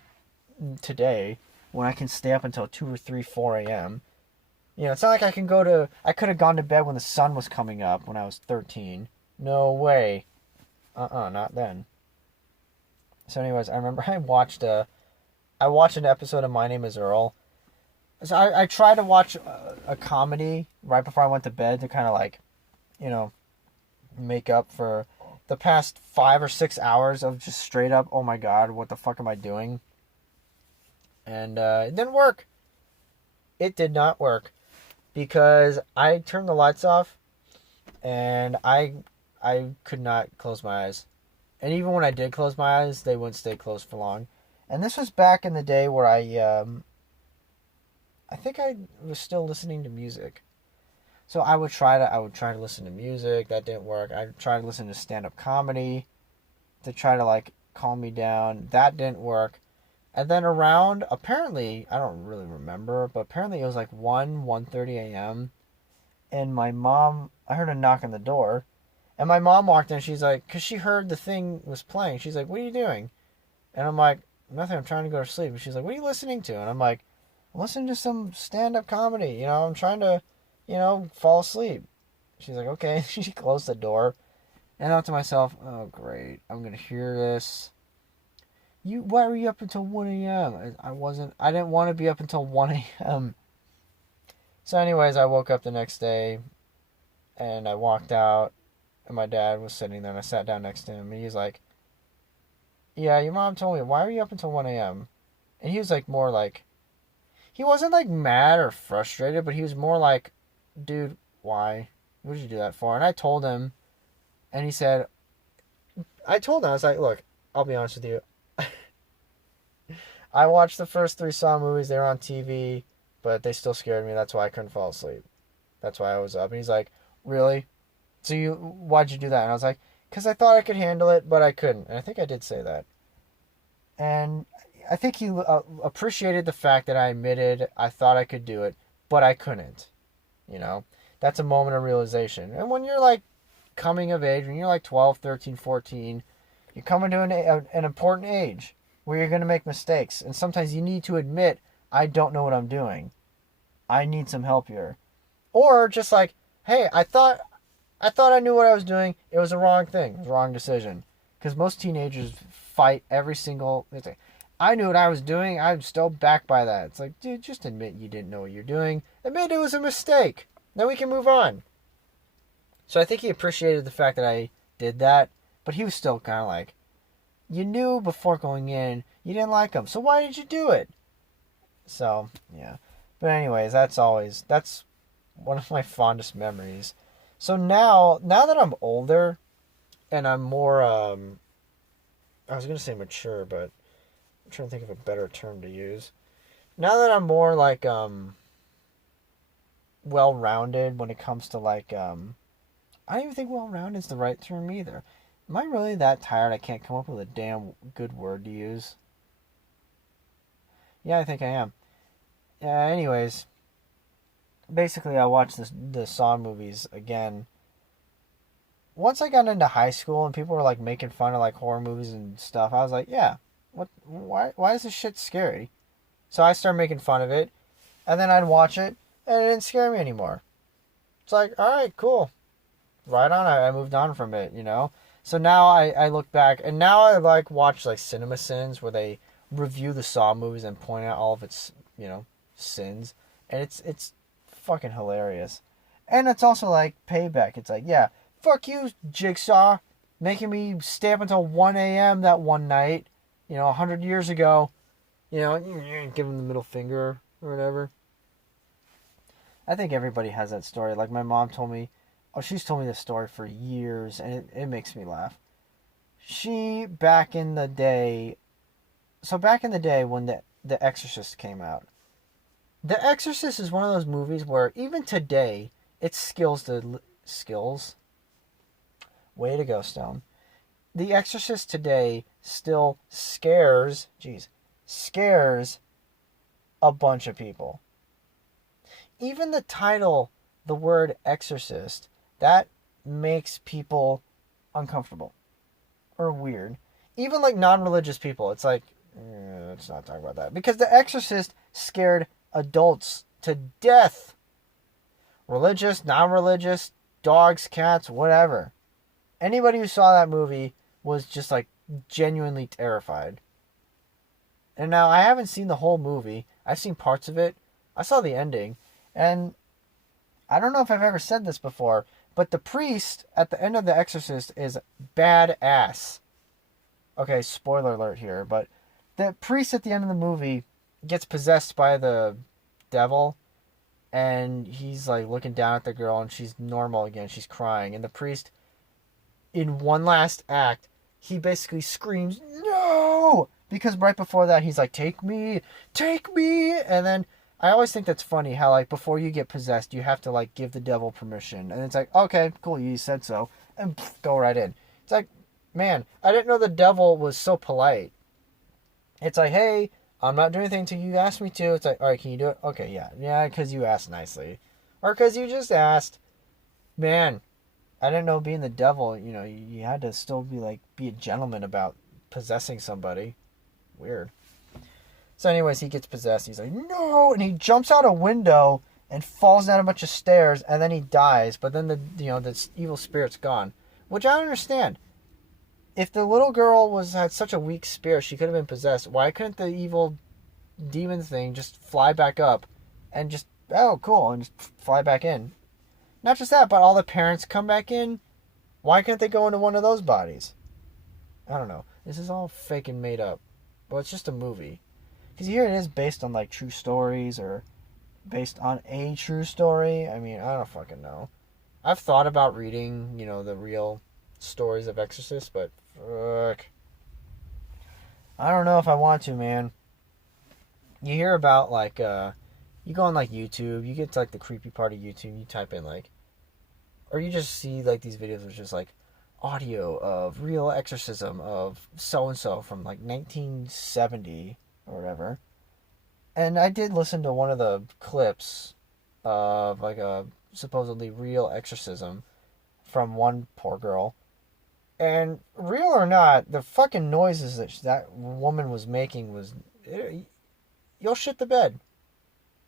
today when I can stay up until 2 or 3, 4 a.m. It's not like I could have gone to bed when the sun was coming up when I was 13. No way. Not then. So anyways, I remember I watched an episode of My Name is Earl. So I tried to watch a comedy right before I went to bed to kind of like, make up for the past 5 or 6 hours of just straight up, oh my god, what the fuck am I doing? And it didn't work. It did not work because I turned the lights off and I could not close my eyes. And even when I did close my eyes, they wouldn't stay closed for long. And this was back in the day where I think I was still listening to music. So I would try to listen to music. That didn't work. I'd try to listen to stand-up comedy to try to like calm me down. That didn't work. And then around, apparently, I don't really remember, but apparently it was like 1:30 a.m. And I heard a knock on the door. And my mom walked in. She's like, because she heard the thing was playing. She's like, what are you doing? And I'm like, nothing. I'm trying to go to sleep. And she's like, what are you listening to? And I'm like, I'm listening to some stand-up comedy. I'm trying to, fall asleep. She's like, okay. She closed the door. And I thought to myself, oh, great. I'm going to hear this. Why were you up until 1 a.m.? I didn't want to be up until 1 a.m. So anyways, I woke up the next day and I walked out and my dad was sitting there and I sat down next to him and he's like, yeah, your mom told me, why were you up until 1 a.m.? And he was like more like, he wasn't like mad or frustrated, but he was more like, dude, why? What did you do that for? And I told him, and he said, I was like, look, I'll be honest with you. I watched the first 3 Saw movies. They were on TV, but they still scared me. That's why I couldn't fall asleep. That's why I was up. And he's like, really? So why'd you do that? And I was like, because I thought I could handle it, but I couldn't. And I think I did say that. And I think he appreciated the fact that I admitted I thought I could do it, but I couldn't. That's a moment of realization. And when you're like coming of age, when you're like 12, 13, 14, you're coming to an important age where you're going to make mistakes. And sometimes you need to admit, I don't know what I'm doing. I need some help here. Or just like, hey, I thought I knew what I was doing. It was a wrong thing. It was a wrong decision. Because most teenagers fight every single thing. I knew what I was doing. I'm still back by that. It's like, dude, just admit you didn't know what you're doing. Admit it was a mistake. Then we can move on. So I think he appreciated the fact that I did that. But he was still kind of like, you knew before going in you didn't like him. So why did you do it? So, yeah. But anyways, that's one of my fondest memories. So now that I'm older and I'm more, I was going to say mature, but I'm trying to think of a better term to use. Now that I'm more like, well-rounded when it comes to like, I don't even think well-rounded is the right term either. Am I really that tired I can't come up with a damn good word to use? Yeah, I think I am. Anyways, basically I watched the Saw movies again. Once I got into high school and people were like making fun of like horror movies and stuff, I was like, yeah, why is this shit scary? So I started making fun of it, and then I'd watch it, and it didn't scare me anymore. It's like, all right, cool. Right on. I moved on from it, you know? So now I look back, and now I like watch like Cinema Sins, where they review the Saw movies and point out all of its, you know, sins. And it's fucking hilarious. And it's also like payback. It's like, yeah, fuck you, Jigsaw, making me stay up until 1 a.m. that one night, you know, 100 years ago. You know, give him the middle finger or whatever. I think everybody has that story. Like my mom told me, oh, she's told me this story for years, and it makes me laugh. Back in the day, when the Exorcist came out, The Exorcist is one of those movies where even today, it's skills. Way to go, Stone. The Exorcist today still scares a bunch of people. Even the title, the word exorcist, that makes people uncomfortable or weird. Even like non-religious people, it's like, let's not talk about that. Because The Exorcist scared adults to death. Religious, non-religious, dogs, cats, whatever. Anybody who saw that movie was just like genuinely terrified. And now I haven't seen the whole movie. I've seen parts of it. I saw the ending. And I don't know if I've ever said this before, but the priest at the end of The Exorcist is badass. Okay, spoiler alert here, but the priest at the end of the movie gets possessed by the devil, and he's like looking down at the girl, and she's normal again. She's crying, and the priest, in one last act, he basically screams, "No!" Because right before that, he's like, take me! And then I always think that's funny how, like, before you get possessed, you have to, like, give the devil permission. And it's like, okay, cool, you said so. And go right in. It's like, man, I didn't know the devil was so polite. It's like, hey, I'm not doing anything until you ask me to. It's like, all right, can you do it? Okay, yeah. Yeah, because you asked nicely. Or because you just asked. Man, I didn't know being the devil, you know, you had to still be a gentleman about possessing somebody. Weird. So anyways, he gets possessed. He's like, no! And he jumps out a window and falls down a bunch of stairs, and then he dies. But then the evil spirit's gone. Which I understand. If the little girl had such a weak spirit, she could have been possessed. Why couldn't the evil demon thing just fly back up and just, oh, cool, and just fly back in? Not just that, but all the parents come back in. Why can't they go into one of those bodies? I don't know. This is all fake and made up. Well, it's just a movie. Because here it is based on, like, true stories or based on a true story. I mean, I don't fucking know. I've thought about reading, you know, the real stories of Exorcist, but fuck. I don't know if I want to, man. You hear about, like, you go on, like, YouTube, you get to, like, the creepy part of YouTube, you type in, like, or you just see, like, these videos which is, like, audio of real exorcism of so-and-so from, like, 1970 or whatever. And I did listen to one of the clips of, like, a supposedly real exorcism from one poor girl. And real or not, the fucking noises that woman was making was... You'll shit the bed.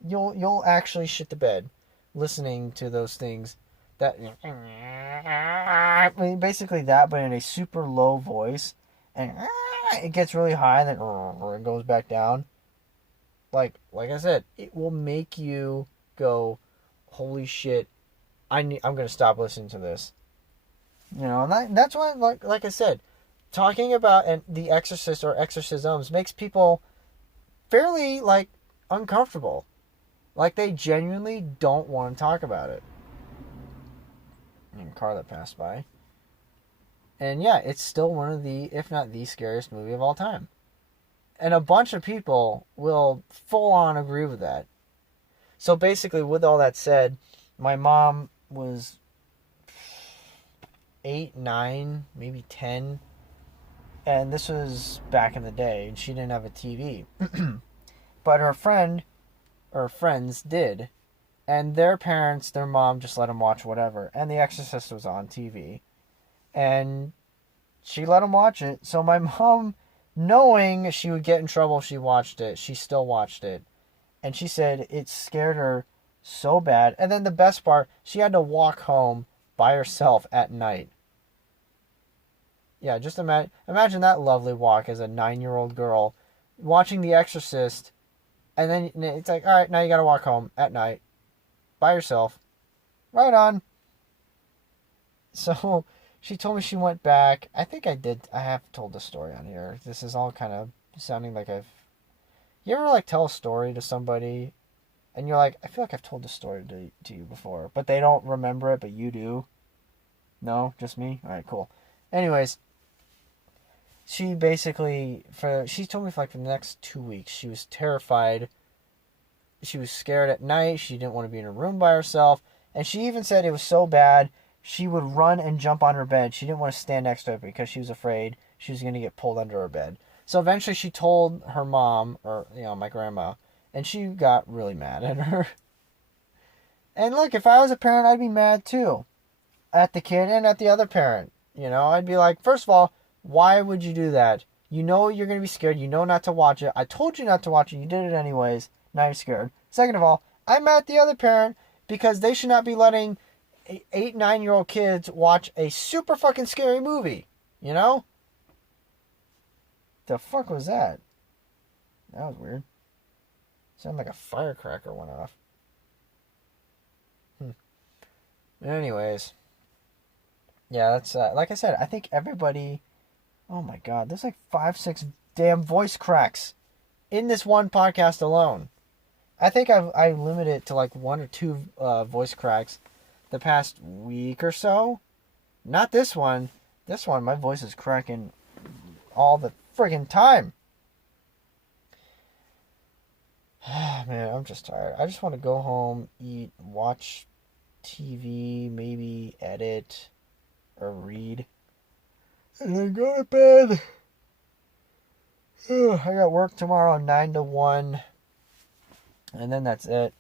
You'll actually shit the bed listening to those things. That... I mean, basically that, but in a super low voice. And it gets really high, and then it goes back down. Like I said, it will make you go, holy shit, I'm gonna stop listening to this. You know, and that's why, like I said, talking about The Exorcist or exorcisms makes people fairly, like, uncomfortable. Like, they genuinely don't want to talk about it. Car that passed by. And yeah, it's still one of the, if not the scariest movie of all time. And a bunch of people will full on agree with that. So basically, with all that said, my mom was 8, 9, maybe 10. And this was back in the day, and she didn't have a TV. But her friends did. And their parents, their mom just let them watch whatever. And The Exorcist was on TV. And she let them watch it. So my mom knowing she would get in trouble if she watched it, she still watched it. And she said it scared her so bad. And then the best part, she had to walk home by herself at night. Yeah, just imagine that lovely walk as a 9-year-old girl watching The Exorcist, and then it's like, all right, now you gotta walk home at night by yourself. Right on. So she told me she went back. I think I have told the story on here. This is all kind of sounding like I've. You ever like tell a story to somebody, and you're like, I feel like I've told this story to you before, but they don't remember it, but you do. No, just me. All right, cool. Anyways. She basically, she told me for the next 2 weeks, she was terrified. She was scared at night. She didn't want to be in a room by herself. And she even said it was so bad, she would run and jump on her bed. She didn't want to stand next to it because she was afraid she was going to get pulled under her bed. So eventually she told her mom, or, my grandma, and she got really mad at her. And look, if I was a parent, I'd be mad too. At the kid and at the other parent. I'd be like, first of all, why would you do that? You know you're going to be scared. You know not to watch it. I told you not to watch it. You did it anyways. Now you're scared. Second of all, I'm mad at the other parent because they should not be letting 8, 9-year-old kids watch a super fucking scary movie. The fuck was that? That was weird. Sounded like a firecracker went off. Anyways. Yeah, that's, like I said, I think everybody... Oh my god, there's 5, 6 damn voice cracks in this one podcast alone. I think I limited it to 1 or 2 voice cracks the past week or so. Not this one. This one, my voice is cracking all the friggin' time. Man, I'm just tired. I just want to go home, eat, watch TV, maybe edit or read. And then go to bed. I got work tomorrow 9 to 1. And then that's it.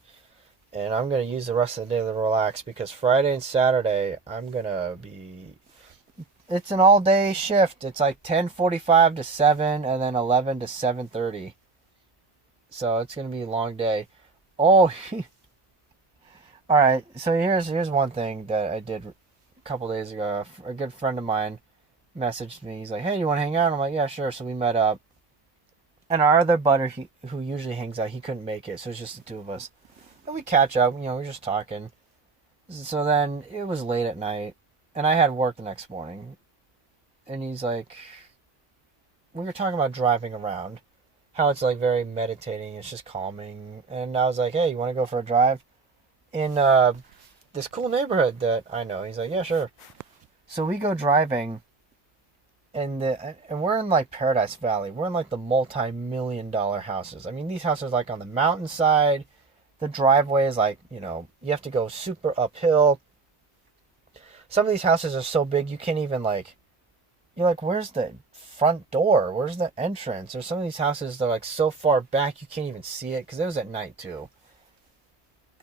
And I'm going to use the rest of the day to relax because Friday and Saturday I'm going to be... It's an all-day shift. It's 10:45 to 7 and then 11 to 7:30. So it's going to be a long day. Oh, alright. So here's one thing that I did a couple days ago. A good friend of mine messaged me. He's like, hey, you want to hang out? I'm like, yeah, sure. So we met up. And our other buddy, who usually hangs out, he couldn't make it. So it's just the two of us. And we catch up. We're just talking. So then it was late at night. And I had work the next morning. And he's like, we were talking about driving around. How it's very meditating. It's just calming. And I was like, hey, you want to go for a drive? In this cool neighborhood that I know. He's like, yeah, sure. So we go driving. And we're in Paradise Valley. We're in the multi-million-dollar houses. I mean, these houses on the mountainside. The driveway is you have to go super uphill. Some of these houses are so big you can't even you're where's the front door? Where's the entrance? Or some of these houses they're so far back you can't even see it because it was at night too.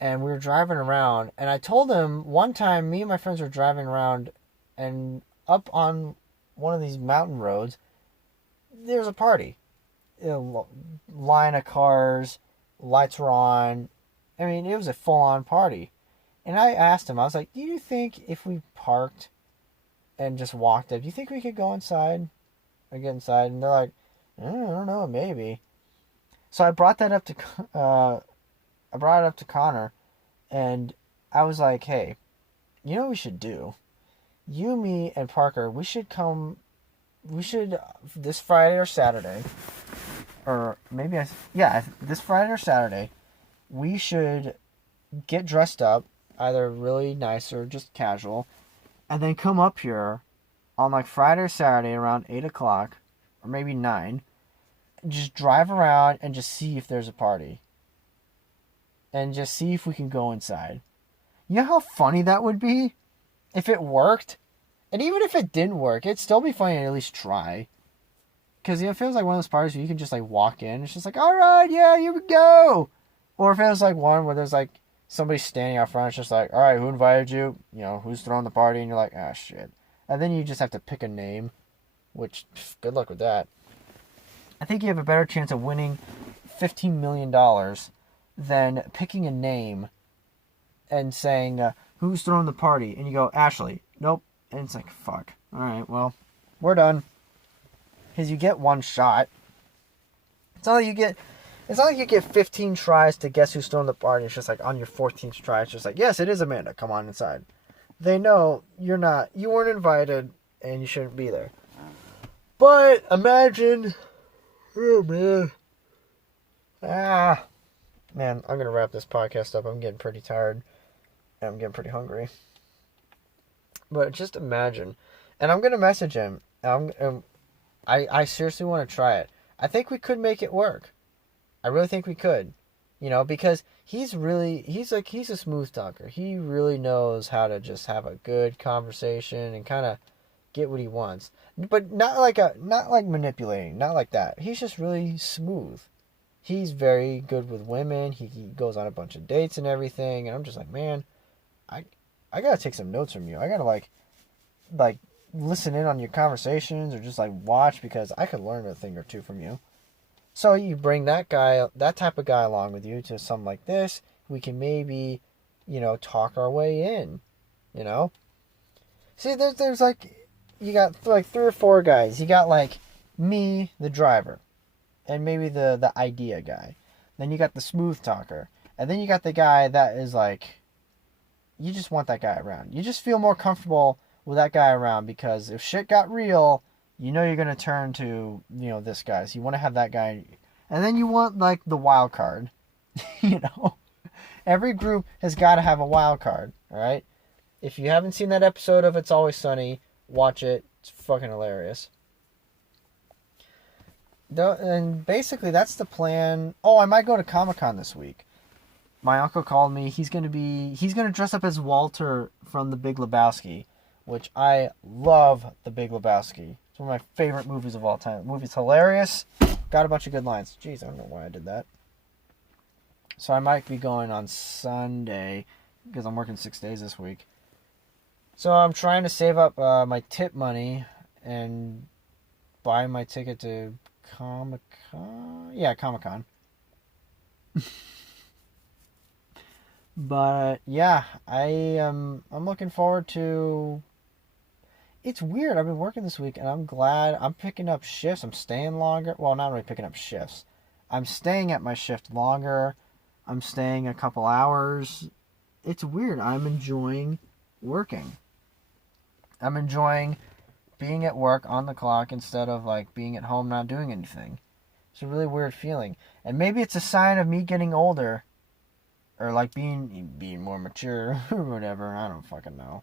And we were driving around, and I told him one time me and my friends were driving around, and up on one of these mountain roads, there's a party. Line of cars, lights were on. I mean, it was a full-on party. And I asked him, I was like, do you think if we parked and just walked up, do you think we could go inside or get inside? And they're like, I don't know, maybe. So I brought that up to Connor, and I was like, hey, you know what we should do? You, me, and Parker, we should this Friday or Saturday, or maybe this Friday or Saturday, we should get dressed up, either really nice or just casual, and then come up here on Friday or Saturday around 8 o'clock, or maybe 9, and just drive around and just see if there's a party. And just see if we can go inside. You know how funny that would be? If it worked? And even if it didn't work, it'd still be funny to at least try. Because it feels like one of those parties where you can just walk in. It's just alright, yeah, here we go. Or if it was one where there's somebody standing out front. It's just alright, who invited you? Who's throwing the party? And you're ah, shit. And then you just have to pick a name. Which, good luck with that. I think you have a better chance of winning $15 million than picking a name and saying, who's throwing the party? And you go, Ashley. Nope. And it's like, fuck. All right, well, we're done. Because you get one shot. It's not like you get 15 tries to guess who's throwing the party. It's just like on your 14th try, it's just like, yes, it is Amanda. Come on inside. They know you weren't invited and you shouldn't be there. But imagine, oh man. Man, I'm going to wrap this podcast up. I'm getting pretty tired. And I'm getting pretty hungry. But just imagine. And I'm going to message him. I seriously want to try it. I think we could make it work. I really think we could. You know, because he's a smooth talker. He really knows how to just have a good conversation and kind of get what he wants. But not like manipulating, not like that. He's just really smooth. He's very good with women. He goes on a bunch of dates and everything. And I'm just like, man, I gotta take some notes from you. I gotta like listen in on your conversations or just like watch, because I could learn a thing or two from you. So you bring that type of guy along with you to something like this. We can maybe, talk our way in, See, there's like, you got like 3 or 4 guys. You got like me, the driver, and maybe the idea guy. Then you got the smooth talker. And then you got the guy that is like, you just want that guy around. You just feel more comfortable with that guy around, because if shit got real, you're going to turn to, this guy. So you want to have that guy. And then you want, like, the wild card. Every group has got to have a wild card, all right? If you haven't seen that episode of It's Always Sunny, watch it. It's fucking hilarious. And basically, that's the plan. Oh, I might go to Comic-Con this week. My uncle called me. He's going to dress up as Walter from The Big Lebowski, which I love The Big Lebowski. It's one of my favorite movies of all time. The movie's hilarious. Got a bunch of good lines. Jeez, I don't know why I did that. So I might be going on Sunday, because I'm working 6 days this week. So I'm trying to save up my tip money and buy my ticket to Comic-Con. Yeah, Comic-Con. But yeah, I'm looking forward to. It's weird. I've been working this week, and I'm glad I'm picking up shifts. I'm staying longer. Well, not really picking up shifts. I'm staying at my shift longer. I'm staying a couple hours. It's weird. I'm enjoying working. I'm enjoying being at work on the clock instead of like being at home not doing anything. It's a really weird feeling. And maybe it's a sign of me getting older. Or like being more mature or whatever. I don't fucking know.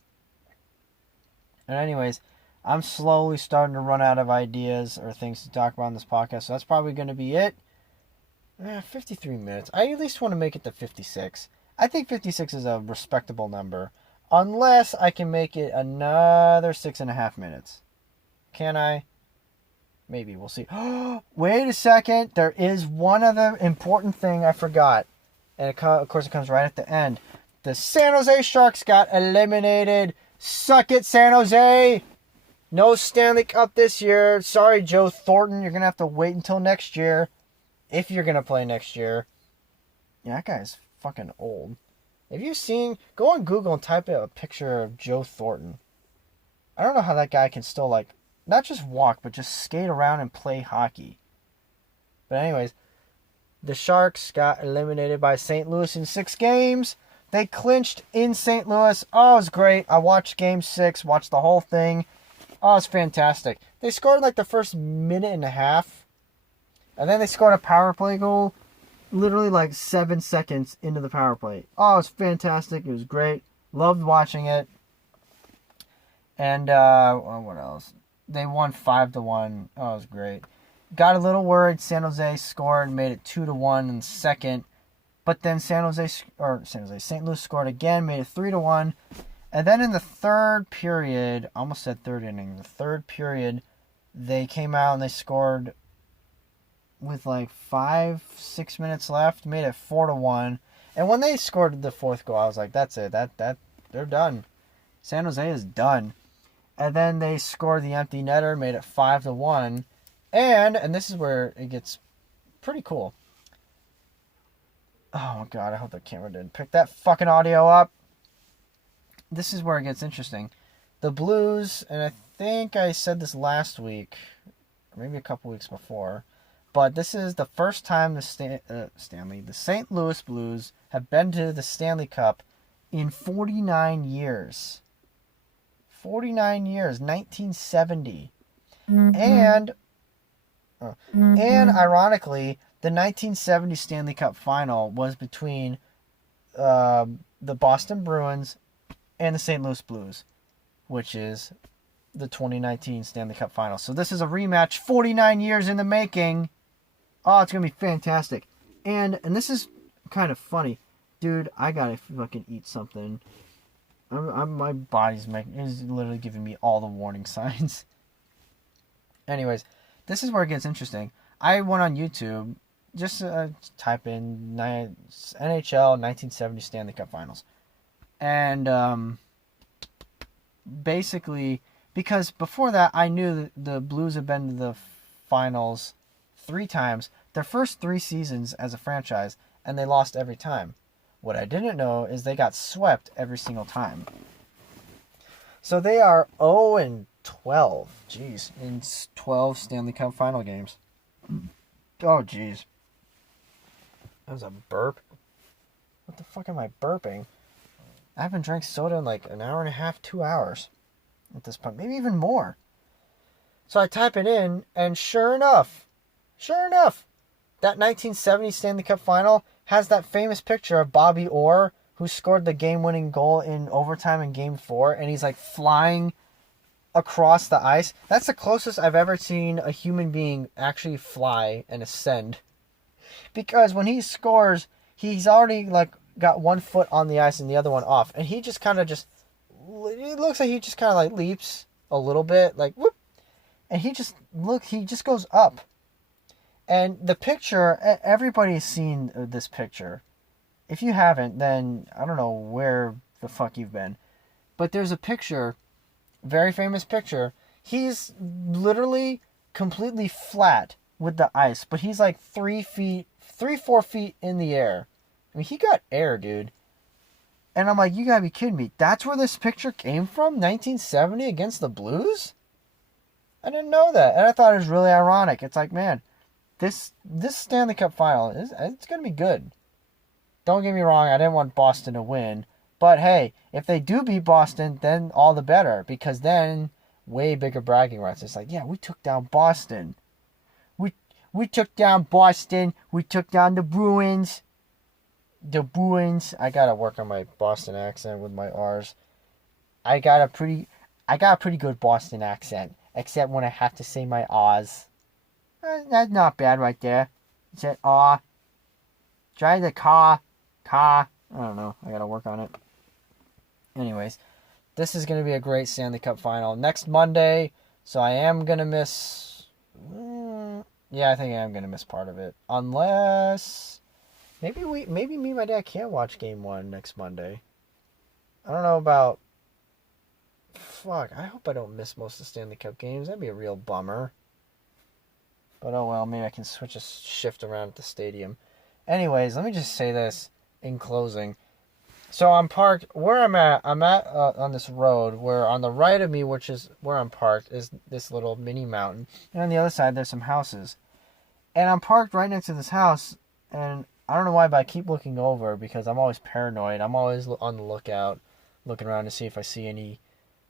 And anyways, I'm slowly starting to run out of ideas or things to talk about on this podcast. So that's probably going to be it. 53 minutes. I at least want to make it to 56. I think 56 is a respectable number. Unless I can make it another 6.5 minutes. Can I? Maybe. We'll see. Wait a second. There is one other important thing I forgot. And of course it comes right at the end. The San Jose Sharks got eliminated. Suck it, San Jose. No Stanley Cup this year. Sorry, Joe Thornton. You're going to have to wait until next year. If you're going to play next year. Yeah, that guy's fucking old. Have you seen... Go on Google and type in a picture of Joe Thornton. I don't know how that guy can still, like... Not just walk, but just skate around and play hockey. But anyways... The Sharks got eliminated by St. Louis in 6 games. They clinched in St. Louis. Oh, it was great. I watched Game 6, watched the whole thing. Oh, it's fantastic. They scored like the first minute and a half. And then they scored a power play goal literally like 7 seconds into the power play. Oh, it was fantastic. It was great. Loved watching it. And, what else? They won 5-1. Oh, it was great. Got a little worried. San Jose scored, made it 2-1 in the second. But then St. Louis scored again, made it 3-1. And then in the third period, almost said third inning, the third period, they came out and they scored with like 5-6 minutes left, made it 4-1. And when they scored the fourth goal, I was like, that's it. That they're done. San Jose is done. And then they scored the empty netter, made it 5-1. And this is where it gets pretty cool. Oh my god, I hope the camera didn't pick that fucking audio up. This is where it gets interesting. The Blues, and I think I said this last week, or maybe a couple weeks before, but this is the first time the St. Louis Blues have been to the Stanley Cup in 49 years. 49 years, 1970. And ironically, the 1970 Stanley Cup final was between the Boston Bruins and the St. Louis Blues, which is the 2019 Stanley Cup final. So this is a rematch, 49 years in the making. Oh, it's going to be fantastic. And this is kind of funny. Dude, I got to fucking eat something. My body's is literally giving me all the warning signs. Anyways, this is where it gets interesting. I went on YouTube, just type in NHL 1970 Stanley Cup Finals. And basically, because before that, I knew that the Blues had been to the finals 3 times, their first 3 seasons as a franchise, and they lost every time. What I didn't know is they got swept every single time. So they are 0-12. Jeez. In 12 Stanley Cup final games. Oh, jeez. That was a burp. What the fuck am I burping? I haven't drank soda in like an hour and a half, 2 hours at this point. Maybe even more. So I type it in, and sure enough, that 1970 Stanley Cup final has that famous picture of Bobby Orr, who scored the game-winning goal in overtime in Game 4, and he's like flying across the ice. That's the closest I've ever seen a human being actually fly and ascend. Because when he scores, he's already like got one foot on the ice and the other one off, and he just kind of it looks like he just kind of like leaps a little bit, like whoop, and he just goes up. And the picture, everybody's seen this picture. If you haven't, then I don't know where the fuck you've been. But there's a picture, very famous picture. He's literally completely flat with the ice, but he's like 4 feet in the air. I mean, he got air, dude. And I'm like, you gotta be kidding me. That's where this picture came from? 1970 against the Blues? I didn't know that. And I thought it was really ironic. It's like, man, this Stanley Cup final, it's going to be good. Don't get me wrong, I didn't want Boston to win. But hey, if they do beat Boston, then all the better. Because then, way bigger bragging rights. It's like, yeah, we took down Boston. We took down Boston. We took down the Bruins. The Bruins. I got to work on my Boston accent with my R's. I got a pretty good Boston accent. Except when I have to say my R's. That's not bad right there. It said, aw. Drive the car. I don't know. I gotta work on it. Anyways, this is gonna be a great Stanley Cup final next Monday. So I am gonna miss. Yeah, I think I am gonna miss part of it. Unless maybe me and my dad can't watch Game 1 next Monday. I don't know about. Fuck. I hope I don't miss most of the Stanley Cup games. That'd be a real bummer. But oh well, maybe I can switch a shift around at the stadium. Anyways, let me just say this in closing. So I'm parked where I'm at on this road where on the right of me, which is where I'm parked, is this little mini mountain. And on the other side, there's some houses. And I'm parked right next to this house. And I don't know why, but I keep looking over because I'm always paranoid. I'm always on the lookout, looking around to see if I see any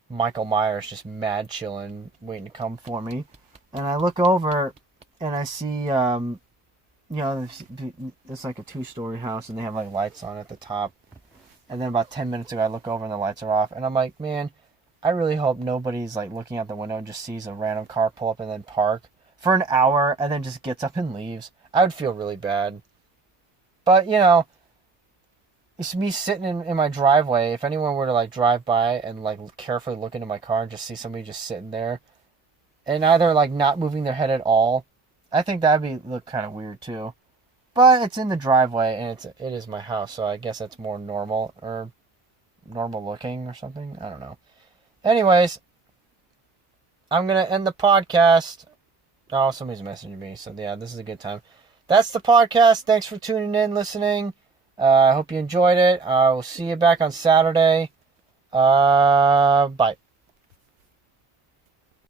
Michael Myers just mad chilling, waiting to come for me. And I look over and I see, it's like a 2-story house and they have like lights on at the top. And then about 10 minutes ago, I look over and the lights are off. And I'm like, man, I really hope nobody's like looking out the window and just sees a random car pull up and then park for an hour and then just gets up and leaves. I would feel really bad. But, it's me sitting in my driveway. If anyone were to like drive by and like carefully look into my car and just see somebody just sitting there and either like not moving their head at all, I think that'd look kind of weird too. But it's in the driveway and it is my house, so I guess that's more normal or normal looking or something. I don't know. Anyways, I'm gonna end the podcast. Oh, somebody's messaging me. So, yeah, this is a good time. That's the podcast. Thanks for tuning in, listening. I hope you enjoyed it. I will see you back on Saturday. Bye.